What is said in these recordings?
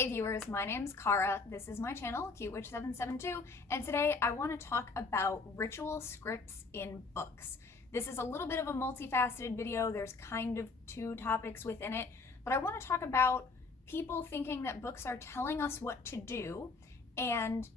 Hey viewers, my name's Cara. This is my channel, CuteWitch772, and today I want to talk about ritual scripts in books. This is a little bit of a multifaceted video. There's kind of two topics within it, but I want to talk about people thinking that books are telling us what to do and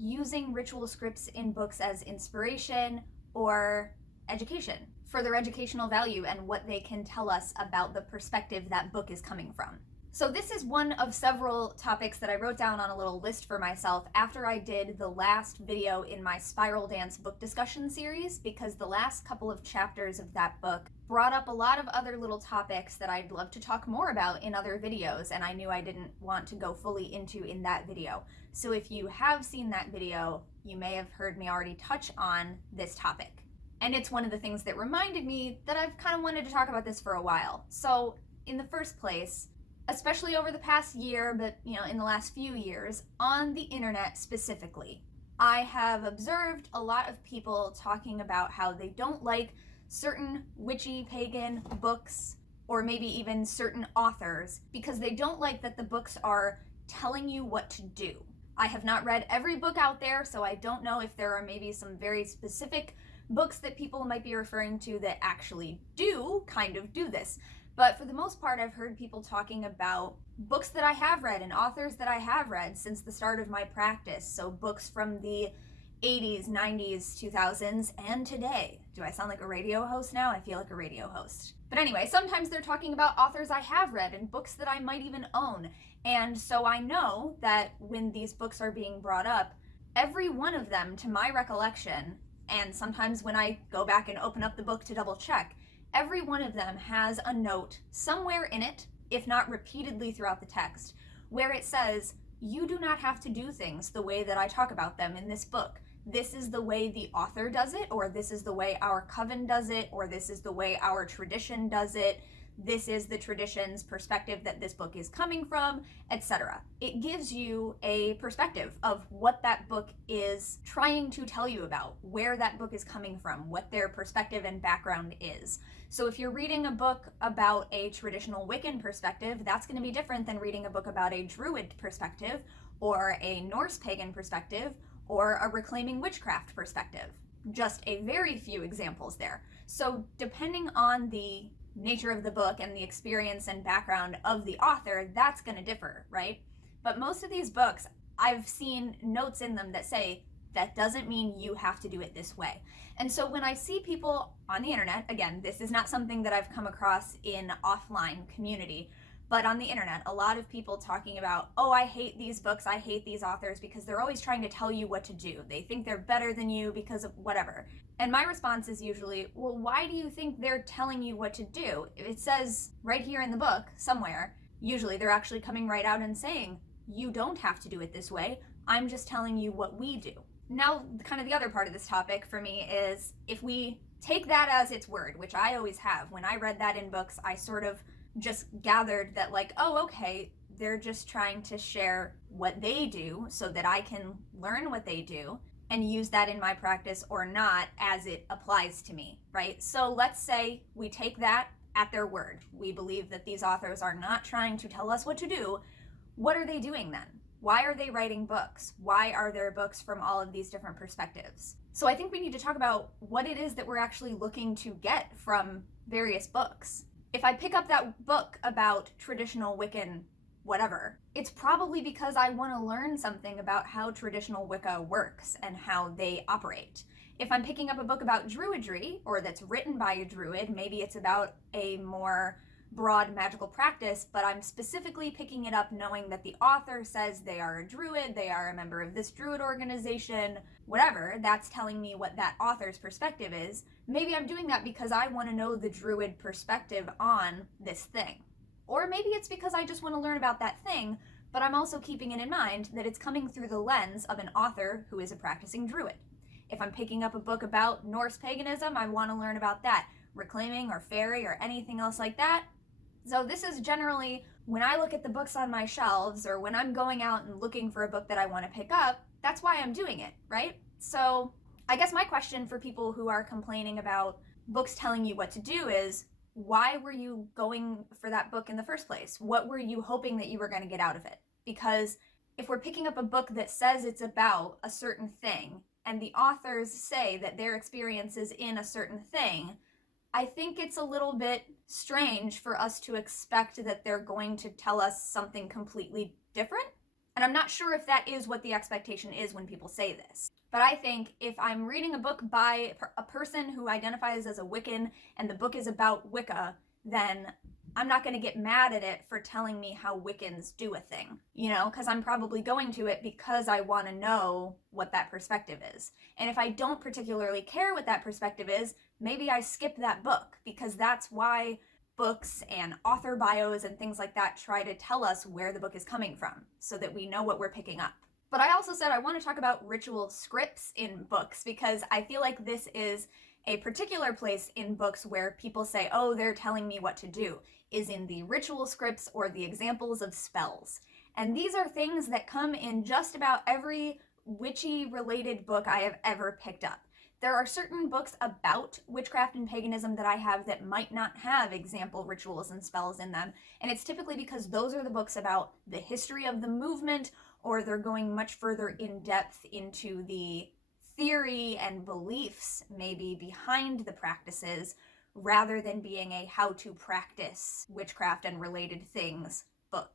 using ritual scripts in books as inspiration or education for their educational value and what they can tell us about the perspective that book is coming from. So this is one of several topics that I wrote down on a little list for myself after I did the last video in my Spiral Dance book discussion series, because the last couple of chapters of that book brought up a lot of other little topics that I'd love to talk more about in other videos, and I knew I didn't want to go fully into in that video. So if you have seen that video, you may have heard me already touch on this topic. And it's one of the things that reminded me that I've kind of wanted to talk about this for a while. So in the first place, especially over the past year, but in the last few years, on the internet specifically, I have observed a lot of people talking about how they don't like certain witchy pagan books, or maybe even certain authors, because they don't like that the books are telling you what to do. I have not read every book out there, so I don't know if there are maybe some very specific books that people might be referring to that actually do kind of do this. But for the most part, I've heard people talking about books that I have read and authors that I have read since the start of my practice. So books from the 80s, 90s, 2000s, and today. Do I sound like a radio host now? I feel like a radio host. But anyway, sometimes they're talking about authors I have read and books that I might even own. And so I know that when these books are being brought up, every one of them, to my recollection, and sometimes when I go back and open up the book to double check, every one of them has a note somewhere in it, if not repeatedly throughout the text, where it says, you do not have to do things the way that I talk about them in this book. This is the way the author does it, or this is the way our coven does it, or this is the way our tradition does it. This is the tradition's perspective that this book is coming from, etc. It gives you a perspective of what that book is trying to tell you about, where that book is coming from, what their perspective and background is. So if you're reading a book about a traditional Wiccan perspective, that's going to be different than reading a book about a Druid perspective, or a Norse pagan perspective, or a reclaiming witchcraft perspective. Just a very few examples there. So depending on the nature of the book and the experience and background of the author, that's going to differ, right? But most of these books, I've seen notes in them that say, that doesn't mean you have to do it this way. And so when I see people on the internet, again, this is not something that I've come across in offline community, but on the internet, a lot of people talking about, oh, I hate these books, I hate these authors because they're always trying to tell you what to do. They think they're better than you because of whatever. And my response is usually, well, why do you think they're telling you what to do? It says right here in the book somewhere, usually they're actually coming right out and saying, you don't have to do it this way. I'm just telling you what we do. Now, kind of the other part of this topic for me is, if we take that as its word, which I always have, when I read that in books, I sort of just gathered that, like, oh, okay, they're just trying to share what they do so that I can learn what they do and use that in my practice or not as it applies to me, right? So let's say we take that at their word. We believe that these authors are not trying to tell us what to do. What are they doing then? Why are they writing books? Why are there books from all of these different perspectives? So I think we need to talk about what it is that we're actually looking to get from various books. If I pick up that book about traditional Wiccan whatever, it's probably because I want to learn something about how traditional Wicca works and how they operate. If I'm picking up a book about Druidry, or that's written by a Druid, maybe it's about a more broad magical practice, but I'm specifically picking it up knowing that the author says they are a Druid, they are a member of this Druid organization, whatever, that's telling me what that author's perspective is. Maybe I'm doing that because I want to know the Druid perspective on this thing. Or maybe it's because I just want to learn about that thing, but I'm also keeping it in mind that it's coming through the lens of an author who is a practicing Druid. If I'm picking up a book about Norse paganism, I want to learn about that, reclaiming or fairy or anything else like that. So this is generally, when I look at the books on my shelves, or when I'm going out and looking for a book that I want to pick up, that's why I'm doing it, right? So I guess my question for people who are complaining about books telling you what to do is, why were you going for that book in the first place? What were you hoping that you were going to get out of it? because if we're picking up a book that says it's about a certain thing and the authors say that their experience is in a certain thing, I think it's a little bit strange for us to expect that they're going to tell us something completely different. And I'm not sure if that is what the expectation is when people say this. But I think if I'm reading a book by a person who identifies as a Wiccan and the book is about Wicca, then I'm not going to get mad at it for telling me how Wiccans do a thing, because I'm probably going to it because I want to know what that perspective is. And if I don't particularly care what that perspective is, maybe I skip that book, because that's why books and author bios and things like that try to tell us where the book is coming from so that we know what we're picking up. But I also said I want to talk about ritual scripts in books, because I feel like this is a particular place in books where people say, oh, they're telling me what to do, is in the ritual scripts or the examples of spells. And these are things that come in just about every witchy-related book I have ever picked up. There are certain books about witchcraft and paganism that I have that might not have example rituals and spells in them, and it's typically because those are the books about the history of the movement, or they're going much further in depth into the theory and beliefs maybe behind the practices, rather than being a how to practice witchcraft and related things book.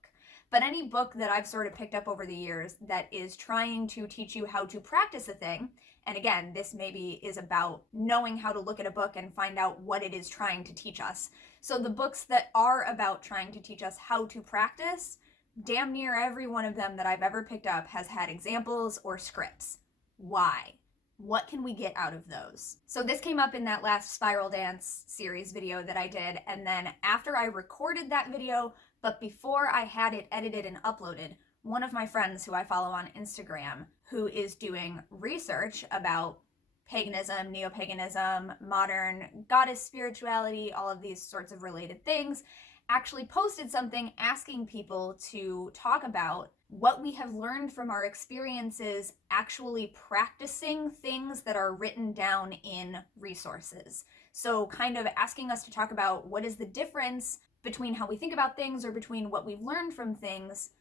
But any book that I've sort of picked up over the years that is trying to teach you how to practice a thing, and again, this maybe is about knowing how to look at a book and find out what it is trying to teach us. So the books that are about trying to teach us how to practice, damn near every one of them that I've ever picked up has had examples or scripts. Why? What can we get out of those? So this came up in that last Spiral Dance series video that I did, and then after I recorded that video, but before I had it edited and uploaded, one of my friends who I follow on Instagram, who is doing research about paganism, neo-paganism, modern goddess spirituality, all of these sorts of related things, actually posted something asking people to talk about what we have learned from our experiences actually practicing things that are written down in resources. So kind of asking us to talk about what is the difference between how we think about things, or between what we've learned from things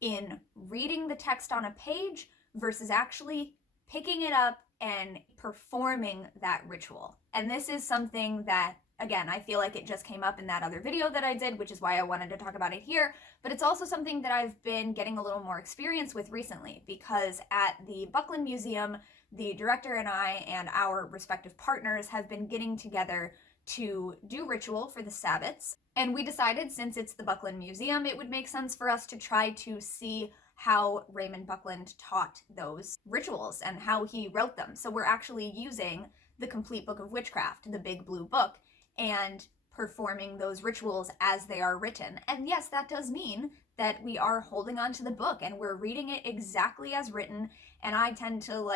in reading the text on a page versus actually picking it up and performing that ritual. And this is something that, again, I feel like it just came up in that other video that I did, which is why I wanted to talk about it here. But it's also something that I've been getting a little more experience with recently, because at the Buckland Museum, the director and I and our respective partners have been getting together to do ritual for the Sabbats. And we decided, since it's the Buckland Museum, it would make sense for us to try to see how Raymond Buckland taught those rituals and how he wrote them. So we're actually using the Complete Book of Witchcraft, the big blue book, and performing those rituals as they are written. And yes, that does mean that we are holding on to the book and we're reading it exactly as written. And I tend to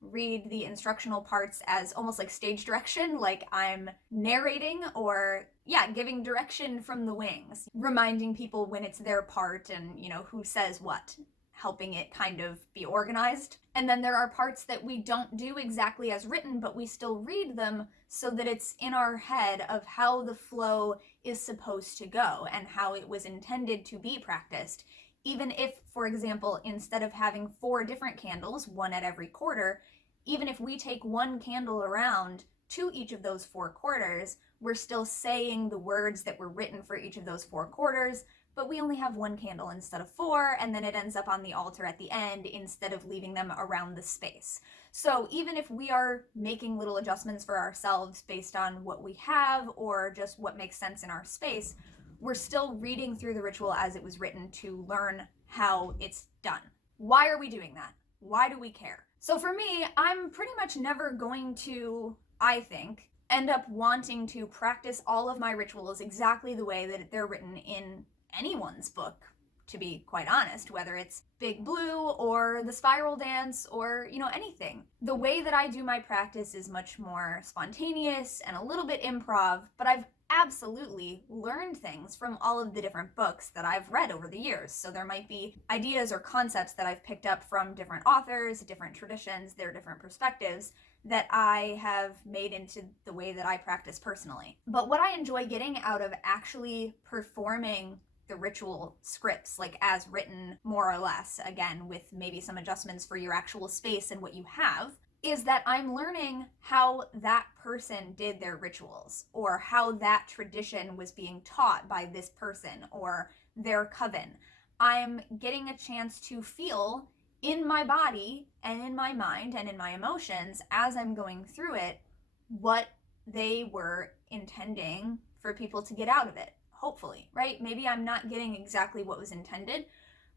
read the instructional parts as almost like stage direction, like I'm narrating or giving direction from the wings, reminding people when it's their part and who says what, helping it kind of be organized. And then there are parts that we don't do exactly as written, but we still read them so that it's in our head of how the flow is supposed to go and how it was intended to be practiced. Even if, for example, instead of having 4 different candles, one at every quarter, even if we take one candle around to each of those 4 quarters, we're still saying the words that were written for each of those 4 quarters, but we only have 1 candle instead of 4, and then it ends up on the altar at the end instead of leaving them around the space. So even if we are making little adjustments for ourselves based on what we have or just what makes sense in our space, we're still reading through the ritual as it was written to learn how it's done. Why are we doing that? Why do we care? So for me, I'm pretty much never going to, I think, end up wanting to practice all of my rituals exactly the way that they're written in anyone's book, to be quite honest, whether it's Big Blue or the Spiral Dance or, anything. The way that I do my practice is much more spontaneous and a little bit improv, but I've absolutely learned things from all of the different books that I've read over the years. So there might be ideas or concepts that I've picked up from different authors, different traditions, their different perspectives that I have made into the way that I practice personally. But what I enjoy getting out of actually performing the ritual scripts, like as written, more or less, again, with maybe some adjustments for your actual space and what you have, is that I'm learning how that person did their rituals, or how that tradition was being taught by this person or their coven. I'm getting a chance to feel in my body and in my mind and in my emotions as I'm going through it what they were intending for people to get out of it, hopefully, right? Maybe I'm not getting exactly what was intended,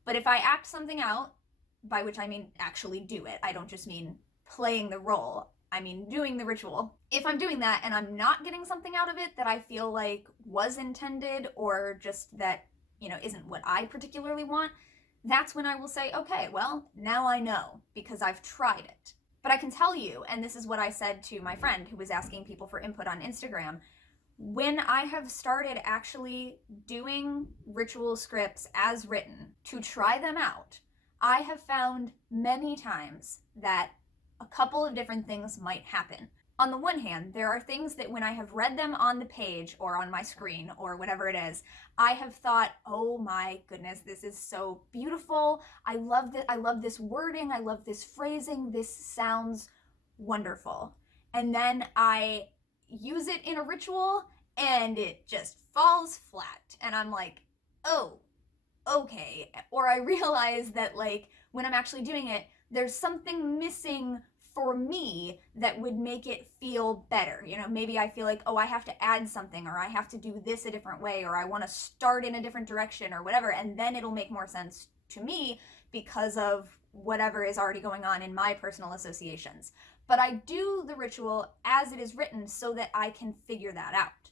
but if I act something out, by which I mean actually do it, I don't just mean playing the role, I mean doing the ritual. If I'm doing that and I'm not getting something out of it that I feel like was intended, or just that, isn't what I particularly want, that's when I will say, okay, well, now I know because I've tried it. But I can tell you, and this is what I said to my friend who was asking people for input on Instagram, when I have started actually doing ritual scripts as written to try them out, I have found many times that a couple of different things might happen. On the one hand, there are things that when I have read them on the page or on my screen or whatever it is, I have thought, oh my goodness, this is so beautiful. I love this wording. I love this phrasing. This sounds wonderful. And then I use it in a ritual and it just falls flat. And I'm like, oh, okay. Or I realize that like when I'm actually doing it, there's something missing for me that would make it feel better. Maybe I feel like, oh, I have to add something, or I have to do this a different way, or I want to start in a different direction or whatever, and then it'll make more sense to me because of whatever is already going on in my personal associations. But I do the ritual as it is written so that I can figure that out.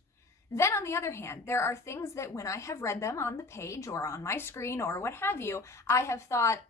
Then on the other hand, there are things that when I have read them on the page or on my screen or what have you, I have thought,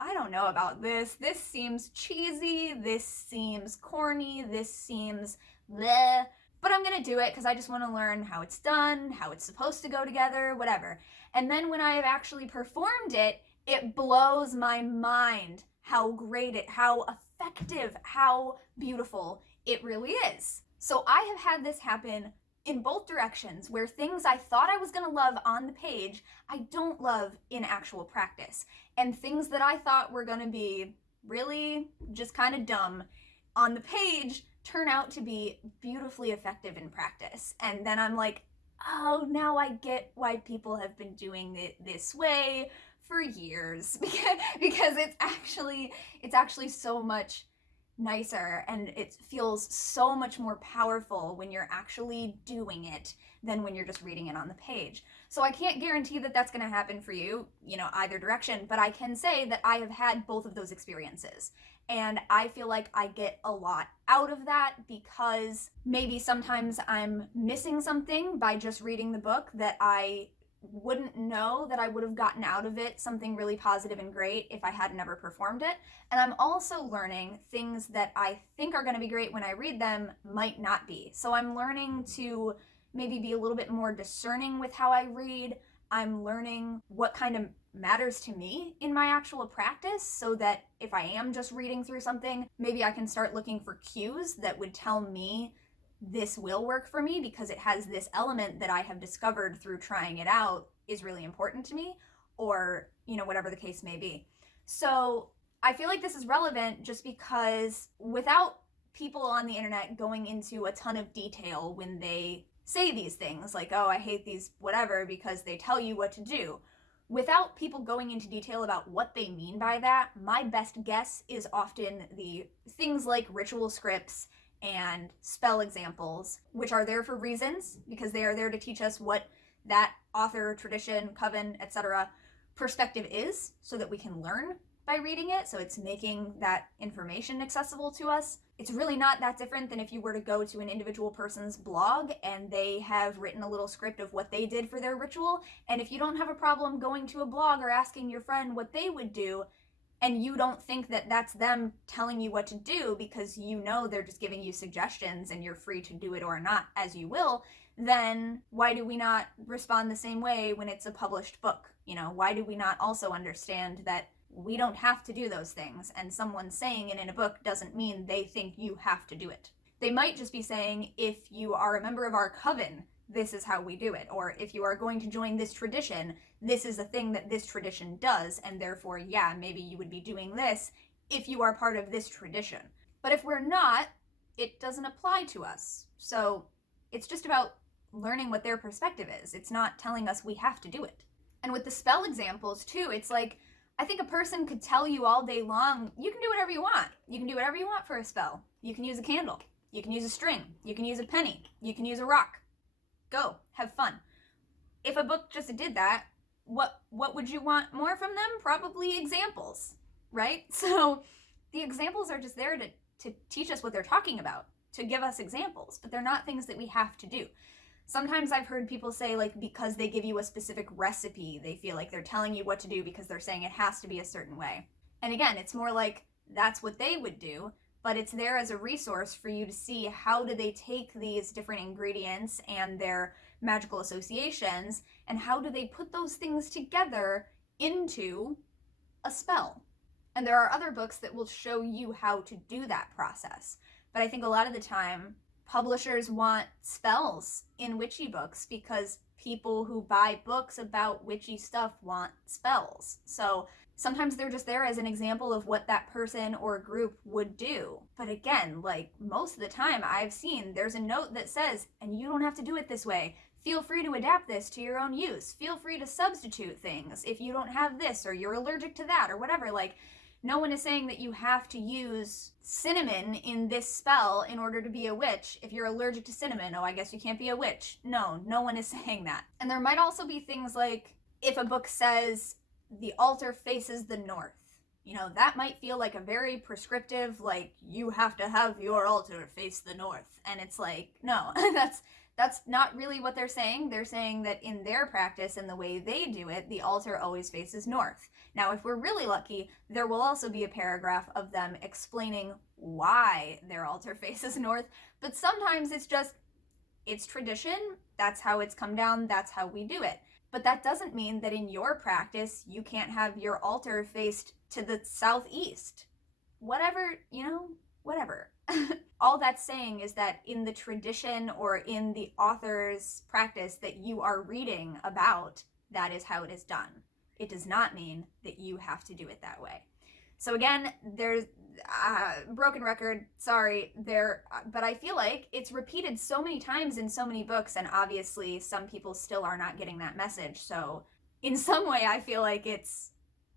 I don't know about this. This seems cheesy. This seems corny. This seems bleh. But I'm going to do it because I just want to learn how it's done, how it's supposed to go together, whatever. And then when I have actually performed it, it blows my mind how great how effective, how beautiful it really is. So I have had this happen in both directions, where things I thought I was going to love on the page, I don't love in actual practice. And things that I thought were going to be really just kind of dumb on the page turn out to be beautifully effective in practice. And then I'm like, oh, now I get why people have been doing it this way for years, because it's actually so much nicer, and it feels so much more powerful when you're actually doing it than when you're just reading it on the page. So I can't guarantee that that's going to happen for you, either direction, but I can say that I have had both of those experiences. And I feel like I get a lot out of that, because maybe sometimes I'm missing something by just reading the book that I wouldn't know that I would have gotten out of it something really positive and great if I had never performed it. And I'm also learning things that I think are going to be great when I read them might not be. So I'm learning to maybe be a little bit more discerning with how I read. I'm learning what kind of matters to me in my actual practice, so that if I am just reading through something, maybe I can start looking for cues that would tell me this will work for me because it has this element that I have discovered through trying it out is really important to me, or, whatever the case may be. So I feel like this is relevant just because without people on the internet going into a ton of detail when they say these things, like, oh, I hate these whatever because they tell you what to do, without people going into detail about what they mean by that, my best guess is often the things like ritual scripts and spell examples, which are there for reasons, because they are there to teach us what that author, tradition, coven, etc. perspective is, so that we can learn by reading it. So it's making that information accessible to us. It's really not that different than if you were to go to an individual person's blog and they have written a little script of what they did for their ritual. And if you don't have a problem going to a blog or asking your friend what they would do, and you don't think that that's them telling you what to do because they're just giving you suggestions and you're free to do it or not as you will, then why do we not respond the same way when it's a published book? Why do we not also understand that we don't have to do those things, and someone saying it in a book doesn't mean they think you have to do it? They might just be saying, if you are a member of our coven, this is how we do it. Or if you are going to join this tradition, this is a thing that this tradition does, and therefore, yeah, maybe you would be doing this if you are part of this tradition. But if we're not, it doesn't apply to us. So it's just about learning what their perspective is. It's not telling us we have to do it. And with the spell examples too, it's like, I think a person could tell you all day long, you can do whatever you want. You can do whatever you want for a spell. You can use a candle. You can use a string. You can use a penny. You can use a rock. Go, have fun. If a book just did that, what would you want more from them? Probably examples, right? So the examples are just there to teach us what they're talking about, to give us examples, but they're not things that we have to do. Sometimes I've heard people say, like, because they give you a specific recipe, they feel like they're telling you what to do because they're saying it has to be a certain way. And again, it's more like that's what they would do, but it's there as a resource for you to see how do they take these different ingredients and their magical associations, and how do they put those things together into a spell. And there are other books that will show you how to do that process. But I think a lot of the time, publishers want spells in witchy books because people who buy books about witchy stuff want spells. So sometimes they're just there as an example of what that person or group would do. But again, like most of the time I've seen, there's a note that says, and you don't have to do it this way. Feel free to adapt this to your own use. Feel free to substitute things if you don't have this or you're allergic to that or whatever. Like, no one is saying that you have to use cinnamon in this spell in order to be a witch. If you're allergic to cinnamon, oh, I guess you can't be a witch. No one is saying that. And there might also be things like, if a book says the altar faces the north, you know, that might feel like a very prescriptive, like, you have to have your altar face the north. And it's like, no, that's not really what they're saying. They're saying that in their practice and the way they do it, the altar always faces north. Now, if we're really lucky, there will also be a paragraph of them explaining why their altar faces north, but sometimes it's just, it's tradition, that's how it's come down, that's how we do it. But that doesn't mean that in your practice, you can't have your altar faced to the southeast. Whatever, you know, whatever. All that's saying is that in the tradition or in the author's practice that you are reading about, that is how it is done. It does not mean that you have to do it that way. So again, there's broken record, sorry, but I feel like it's repeated so many times in so many books, and obviously some people still are not getting that message. So in some way, I feel like it's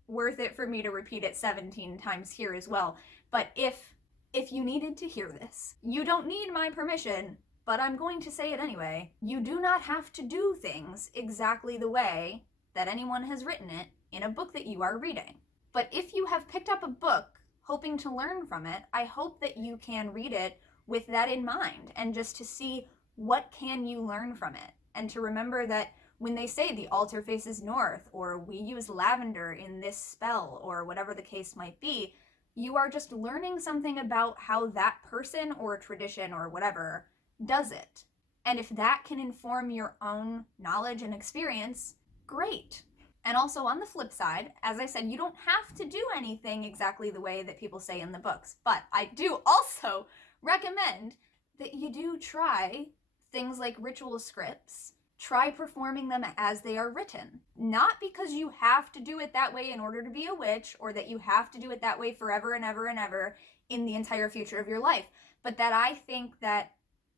worth it for me to repeat it 17 times here as well. But if you needed to hear this, you don't need my permission, but I'm going to say it anyway. You do not have to do things exactly the way that anyone has written it in a book that you are reading. But if you have picked up a book hoping to learn from it, I hope that you can read it with that in mind, and just to see what can you learn from it, and to remember that when they say the altar faces north, or we use lavender in this spell, or whatever the case might be, you are just learning something about how that person or tradition or whatever does it. And if that can inform your own knowledge and experience, great. And also on the flip side, as I said, you don't have to do anything exactly the way that people say in the books, but I do also recommend that you do try things like ritual scripts. Try performing them as they are written. Not because you have to do it that way in order to be a witch, or that you have to do it that way forever and ever and ever in the entire future of your life, but that I think that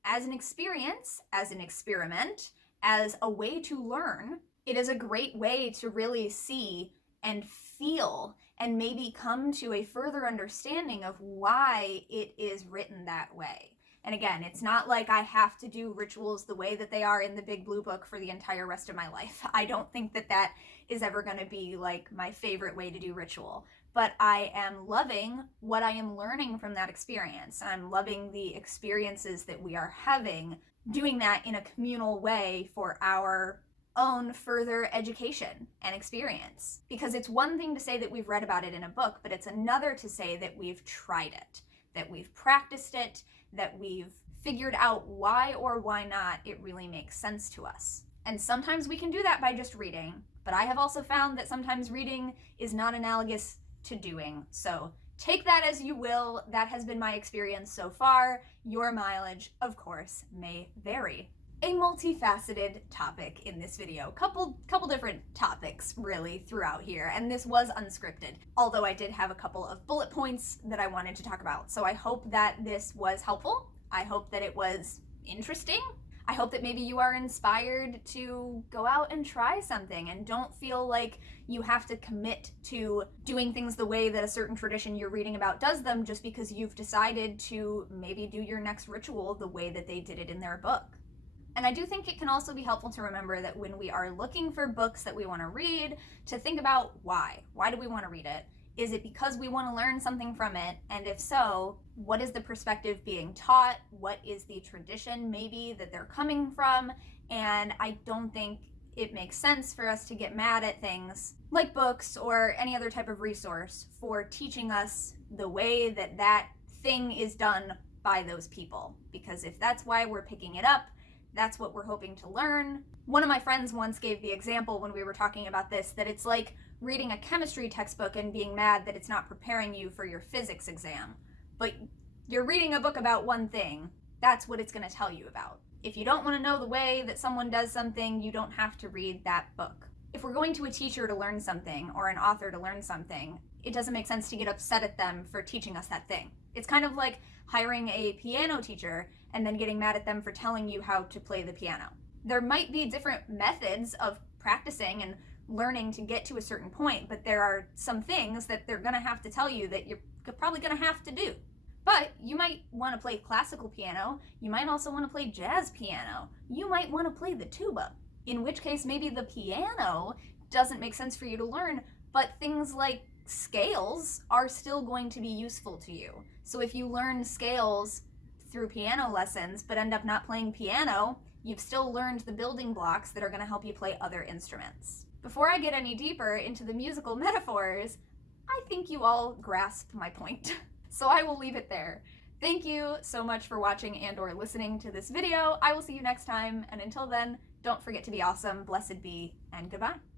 as an experience, as an experiment, as a way to learn, it is a great way to really see and feel and maybe come to a further understanding of why it is written that way. And again, it's not like I have to do rituals the way that they are in the Big Blue Book for the entire rest of my life. I don't think that that is ever going to be like my favorite way to do ritual. But I am loving what I am learning from that experience. I'm loving the experiences that we are having, doing that in a communal way for our own further education and experience. Because it's one thing to say that we've read about it in a book, but it's another to say that we've tried it, that we've practiced it, that we've figured out why or why not it really makes sense to us. And sometimes we can do that by just reading, but I have also found that sometimes reading is not analogous to doing. So take that as you will. That has been my experience so far. Your mileage, of course, may vary. a multifaceted topic in this video. Couple different topics really throughout here, and this was unscripted, although I did have a couple of bullet points that I wanted to talk about. So I hope that this was helpful. I hope that it was interesting. I hope that maybe you are inspired to go out and try something and don't feel like you have to commit to doing things the way that a certain tradition you're reading about does them just because you've decided to maybe do your next ritual the way that they did it in their book. And I do think it can also be helpful to remember that when we are looking for books that we want to read, to think about why. Why do we want to read it? Is it because we want to learn something from it? And if so, what is the perspective being taught? What is the tradition maybe that they're coming from? And I don't think it makes sense for us to get mad at things like books or any other type of resource for teaching us the way that that thing is done by those people. Because if that's why we're picking it up, that's what we're hoping to learn. One of my friends once gave the example when we were talking about this, that it's like reading a chemistry textbook and being mad that it's not preparing you for your physics exam. But you're reading a book about one thing, that's what it's going to tell you about. If you don't want to know the way that someone does something, you don't have to read that book. If we're going to a teacher to learn something or an author to learn something, it doesn't make sense to get upset at them for teaching us that thing. It's kind of like hiring a piano teacher and then getting mad at them for telling you how to play the piano. There might be different methods of practicing and learning to get to a certain point, but there are some things that they're going to have to tell you that you're probably going to have to do. But you might want to play classical piano, you might also want to play jazz piano, you might want to play the tuba, in which case maybe the piano doesn't make sense for you to learn, but things like scales are still going to be useful to you. So if you learn scales through piano lessons but end up not playing piano, you've still learned the building blocks that are going to help you play other instruments. Before I get any deeper into the musical metaphors, I think you all grasp my point. So I will leave it there. Thank you so much for watching and or listening to this video. I will see you next time, and until then, don't forget to be awesome, blessed be, and goodbye.